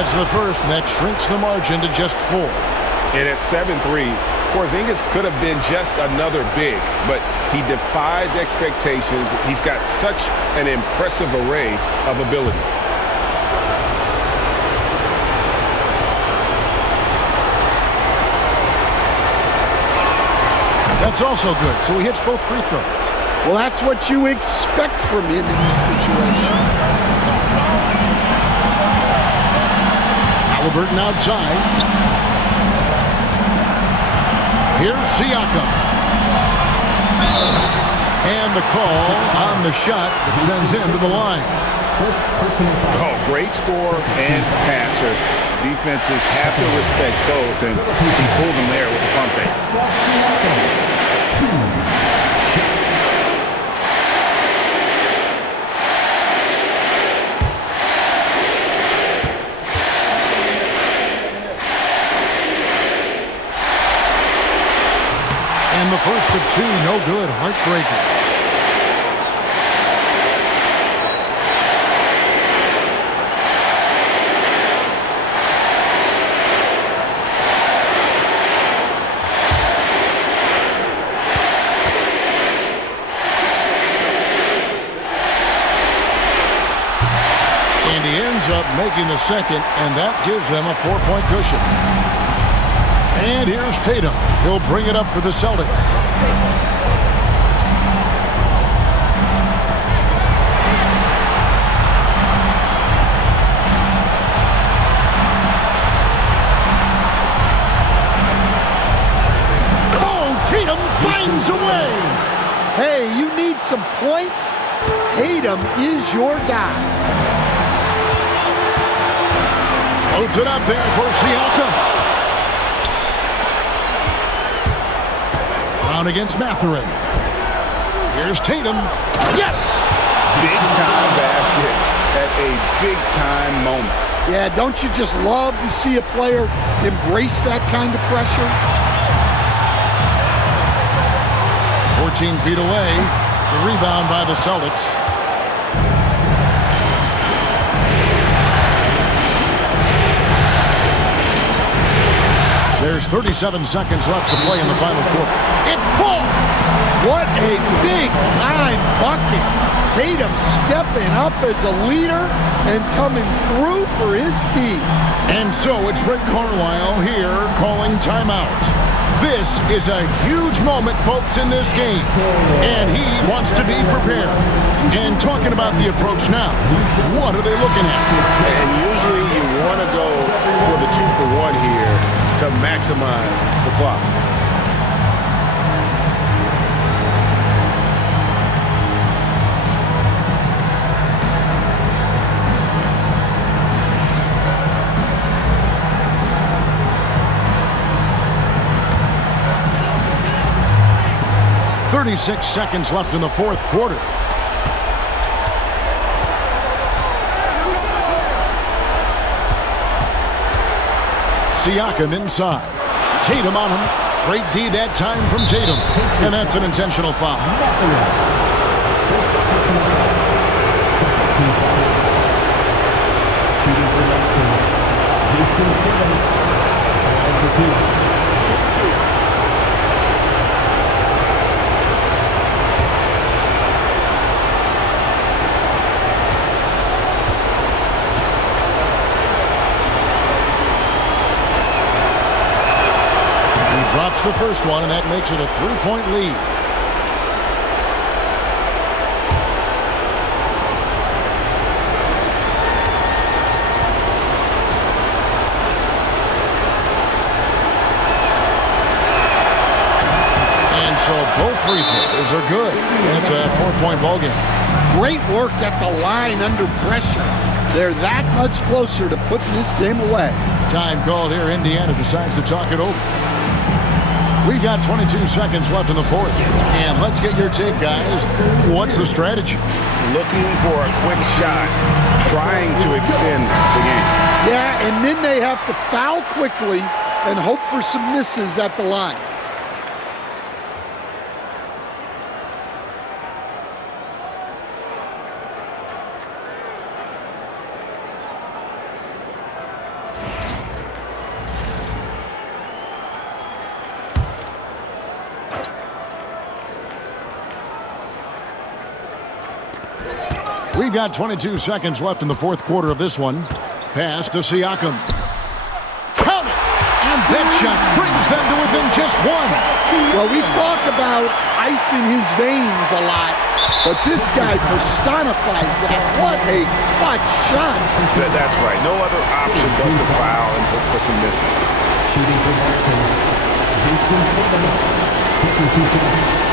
It's the first, and that shrinks the margin to just 4. And at 7-3, Porzingis could have been just another big, but he defies expectations. He's got such an impressive array of abilities. That's also good, so he hits both free throws. Well, that's what you expect from him in this situation. Halliburton outside. Here's Siakam. And the call on the shot that sends him to the line. Oh, great scorer and passer. Defenses have to respect both, and he fooled them there with the pump fake. And the first of two, no good. Heartbreaker. And he ends up making the second, and that gives them a 4-point cushion. And here's Tatum. He'll bring it up for the Celtics. Oh, Tatum finds a way. Hey, you need some points? Tatum is your guy. Loads it up there for Siakam. Brown against Mathurin. Here's Tatum. Yes! Big-time basket at a big-time moment. Yeah, don't you just love to see a player embrace that kind of pressure? 14 feet away. The rebound by the Celtics. There's 37 seconds left to play in the final quarter. It falls! What a big-time bucket. Tatum stepping up as a leader and coming through for his team. And so it's Rick Carlisle here calling timeout. This is a huge moment, folks, in this game. And he wants to be prepared. And talking about the approach now, what are they looking at? And usually you want to go for the 2-for-1 here to maximize the clock. .36 seconds left in the fourth quarter. Siakam inside. Tatum on him. Great D that time from Tatum. And that's an intentional foul. Shooting for next one. Jason Tatum. 5 for 2. Drops the first one, and that makes it a 3-point lead. And so both free throws are good. It's a 4-point ball game. Great work at the line under pressure. They're that much closer to putting this game away. Time called here. Indiana decides to talk it over. We've got 22 seconds left in the fourth. And let's get your take, guys. What's the strategy? Looking for a quick shot, trying to extend the game. Yeah, and then they have to foul quickly and hope for some misses at the line. We've got 22 seconds left in the fourth quarter of this one. Pass to Siakam. Count it! And That shot brings them to within just one. Well, we talk about ice in his veins a lot, but this guy personifies that. What a clutch shot. That's right. No other option but to foul and hope for some misses. Shooting for Boston, Jason Tatum, 52 shots.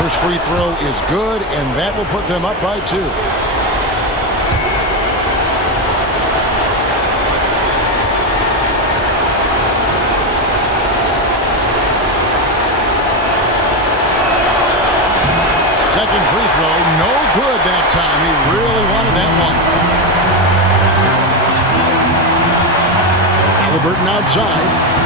First free throw is good, and that will put them up by 2. Second free throw, no good that time. He really wanted that one. Halliburton outside.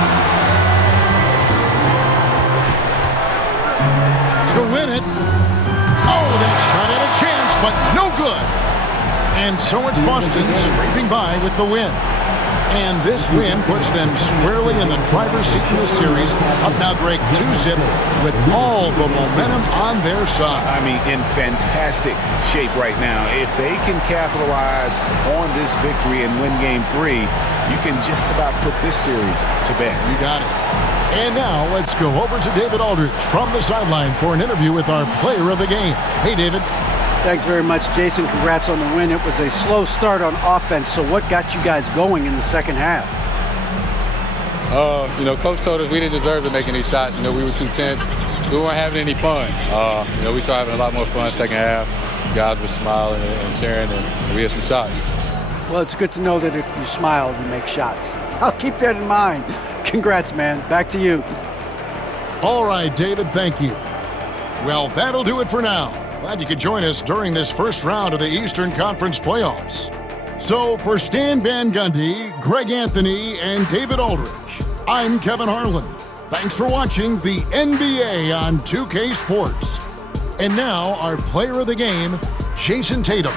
To win it. Oh, that shot had a chance, but no good. And so it's Boston scraping by with the win. And this win puts them squarely in the driver's seat in the series. Up now, Greg, 2-zip with all the momentum on their side. I mean, in fantastic shape right now. If they can capitalize on this victory and win Game 3, you can just about put this series to bed. You got it. And now let's go over to David Aldridge from the sideline for an interview with our player of the game. Hey, David. Thanks very much, Jason. Congrats on the win. It was a slow start on offense, so what got you guys going in the second half? Coach told us we didn't deserve to make any shots. We were too tense. We weren't having any fun. We started having a lot more fun second half. Guys were smiling and cheering, and we had some shots. Well, it's good to know that if you smile, you make shots. I'll keep that in mind. Congrats, man. Back to you. All right, David, thank you. Well, that'll do it for now. Glad you could join us during this first round of the Eastern Conference playoffs. So for Stan Van Gundy, Greg Anthony, and David Aldridge, I'm Kevin Harlan. Thanks for watching the NBA on 2K Sports. And now our player of the game, Jason Tatum.